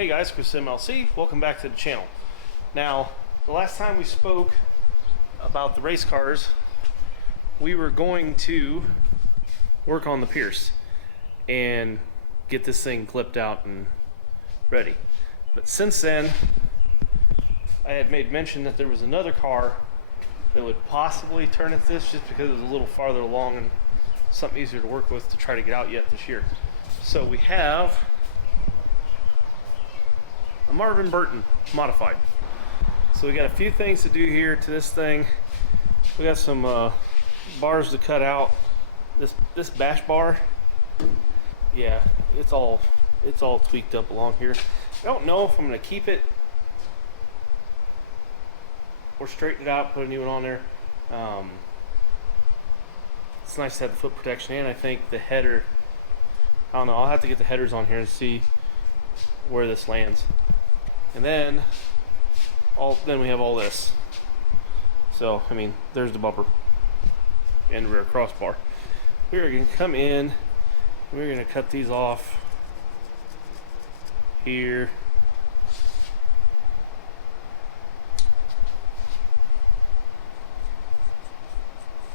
Hey guys, Chris MLC. Welcome back to the channel. Now, the last time we spoke about the race cars, we were going to work on the Pierce and get this thing clipped out and ready. But since then, I had made mention that there was another car that would possibly turn into this just because it was a little farther along and something easier to work with to try to get out yet this year. So we have a Marvin Burton modified. So we got a few things to do here to this thing. We got some bars to cut out. This bash bar, yeah, it's all tweaked up along here. I don't know if I'm gonna keep it or straighten it out, put a new one on there. It's nice to have the foot protection, and I think the header, I don't know, I'll have to get the headers on here and see where this lands. And then we have all this. So, I mean, there's the bumper and rear crossbar. We're going to come in, we're going to cut these off here.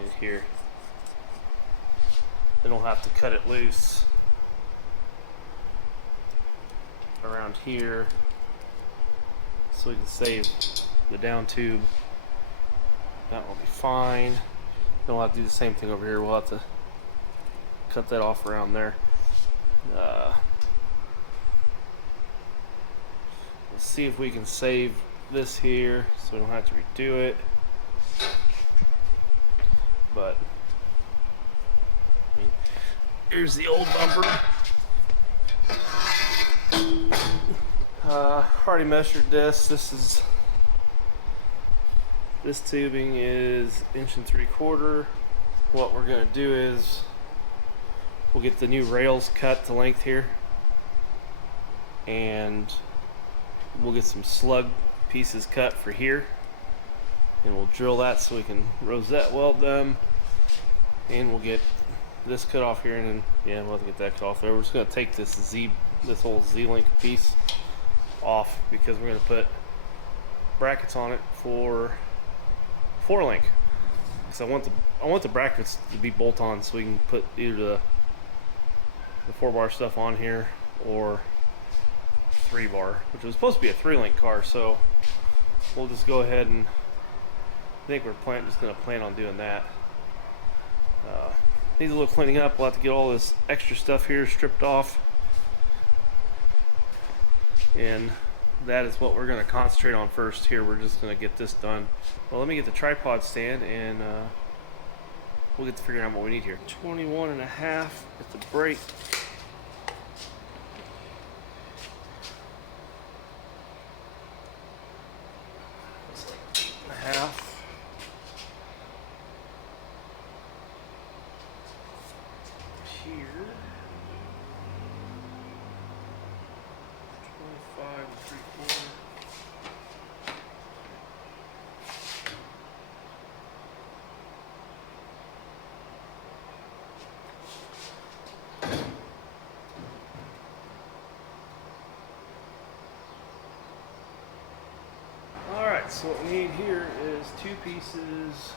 And here. Then we'll have to cut it loose around here so we can save the down tube. That will be fine. Then we'll have to do the same thing over here. We'll have to cut that off around there. Let's see if we can save this here so we don't have to redo it. But I mean, here's the old bumper. Already measured this. This tubing is 1 3/4 inches. What we're gonna do is we'll get the new rails cut to length here, and we'll get some slug pieces cut for here, and we'll drill that so we can rosette weld them, and we'll get this cut off here, and then yeah, we'll have to get that cut off there. We're just gonna take this whole Z-link piece off because we're gonna put brackets on it for 4-link. Because I want the brackets to be bolt-on so we can put either the 4-bar stuff on here or 3-bar, which was supposed to be a 3-link car. So we'll just go ahead and I think we're just gonna plan on doing that. Needs a little cleaning up. We'll have to get all this extra stuff here stripped off, and that is what we're going to concentrate on first here. We're just going to get this done. Well, let me get the tripod stand, and we'll get to figuring out what we need here. 21.5 at the brake. That's like 8.5. Here. 25 3/4. Alright, so what we need here is 2 pieces,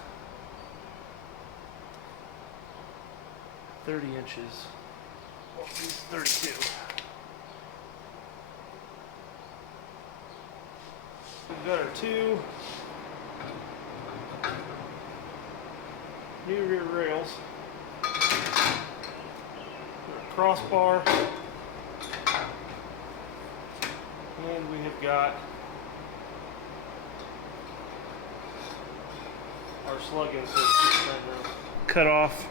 30 inches. Well, this is 32. We've got our 2 new rear rails, our crossbar, and we have got our slug inserts. Cut off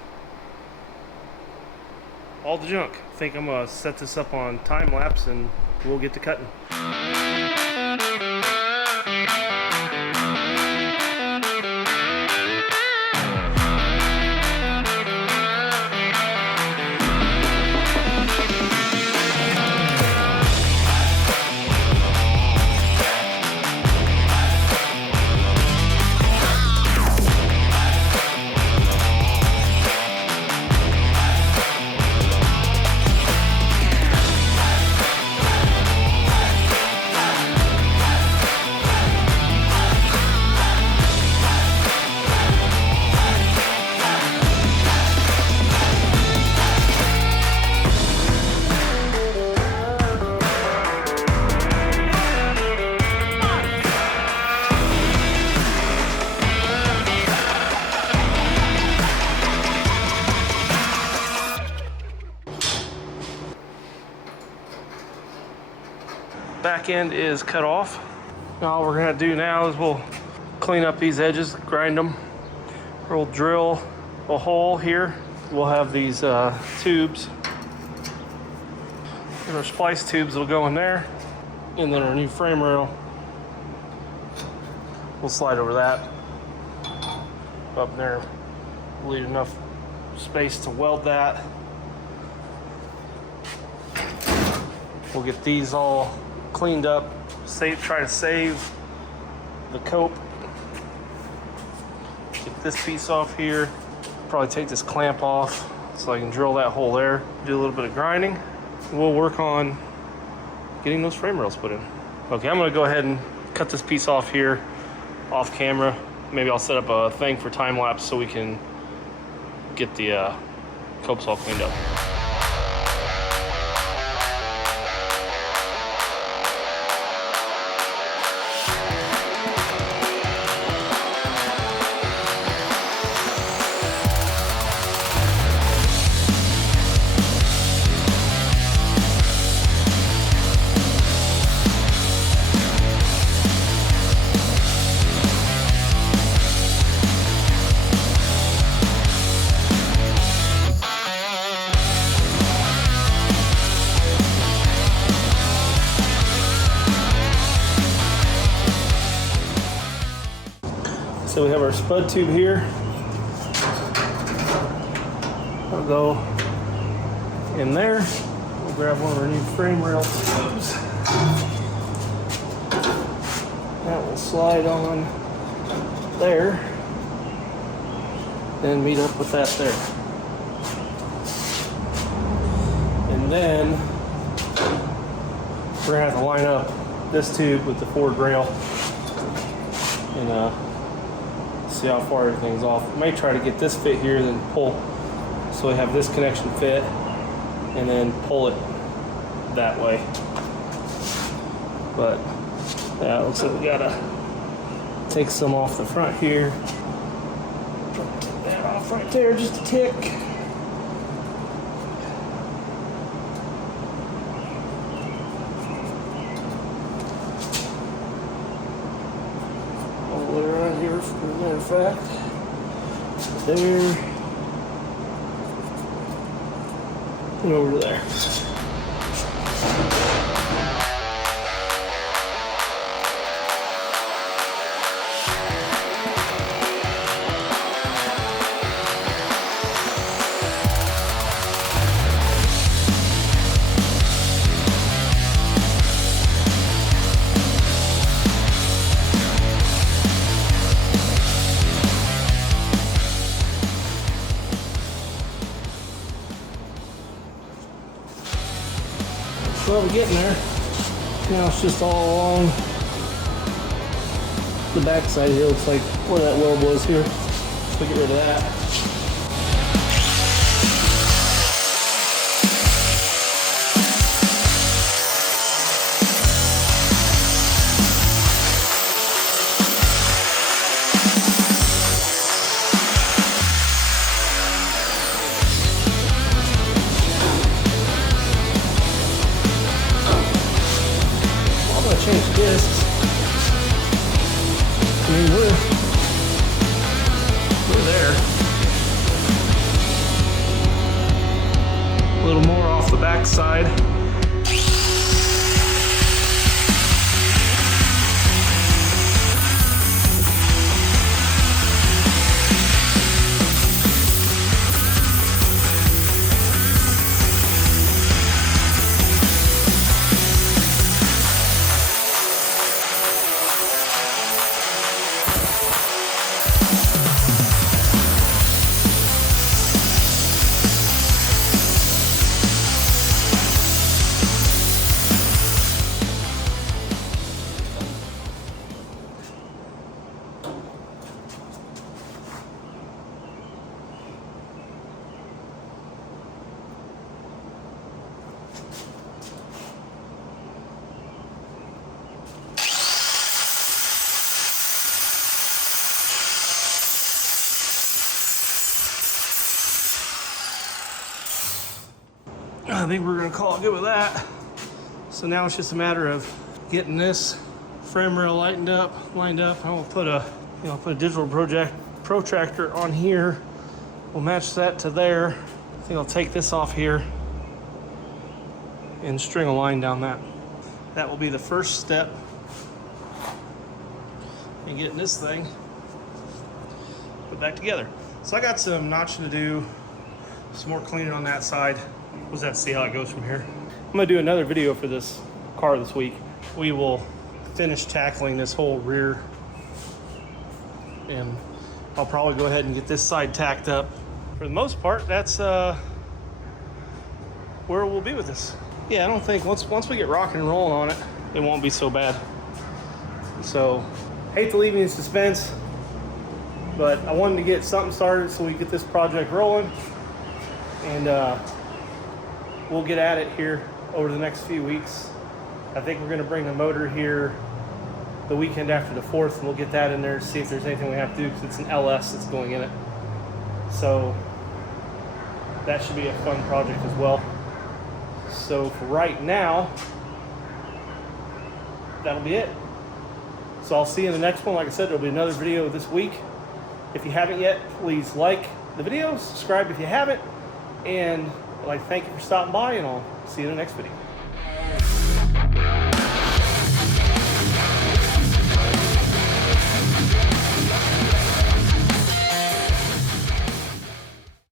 all the junk. I think I'm gonna set this up on time lapse and we'll get to cutting. back end is cut off. Now all we're gonna do now is we'll clean up these edges, grind them. We'll drill a hole here. We'll have these tubes. And our splice tubes will go in there. And then our new frame rail, we'll slide over that. Up there, leave enough space to weld that. We'll get these all cleaned up, try to save the cope. Get this piece off here. Probably take this clamp off so I can drill that hole there. Do a little bit of grinding. We'll work on getting those frame rails put in. Okay, I'm gonna go ahead and cut this piece off here, off camera. Maybe I'll set up a thing for time lapse so we can get the copes all cleaned up. So we have our spud tube here. I'll go in there. We'll grab one of our new frame rail tubes. That will slide on there. Then meet up with that there. And then we're gonna have to line up this tube with the forward rail and see how far everything's off. I may try to get this fit here, then pull, so we have this connection fit, and then pull it that way. But yeah, it looks like we gotta take some off the front here. Get that off right there, just a tick. Here, as a matter of fact, there, and over there. Well, we're getting there. Now it's just all along the back side here. Looks like where that weld was here. So get rid of that. Change discs. I mean, we're there. A little more off the back side. I think we're gonna call it good with that. So now it's just a matter of getting this frame rail lined up. I will put a digital protractor on here. We'll match that to there. I think I'll take this off here and string a line down that. That will be the first step in getting this thing put back together. So I got some notching to do, some more cleaning on that side. We'll just have to see how it goes from here. I'm gonna do another video for this car this week. We will finish tackling this whole rear, and I'll probably go ahead and get this side tacked up. For the most part, that's where we'll be with this. Yeah, I don't think once we get rocking and rolling on it, it won't be so bad. So, hate to leave you in suspense, but I wanted to get something started so we get this project rolling, and we'll get at it here over the next few weeks. I think we're gonna bring the motor here the weekend after the 4th, and we'll get that in there to see if there's anything we have to do, because it's an LS that's going in it. So that should be a fun project as well. So for right now, that'll be it. So I'll see you in the next one. Like I said, there'll be another video this week. If you haven't yet, please like the video, subscribe if you haven't, and I'd like to thank you for stopping by, and I'll see you in the next video.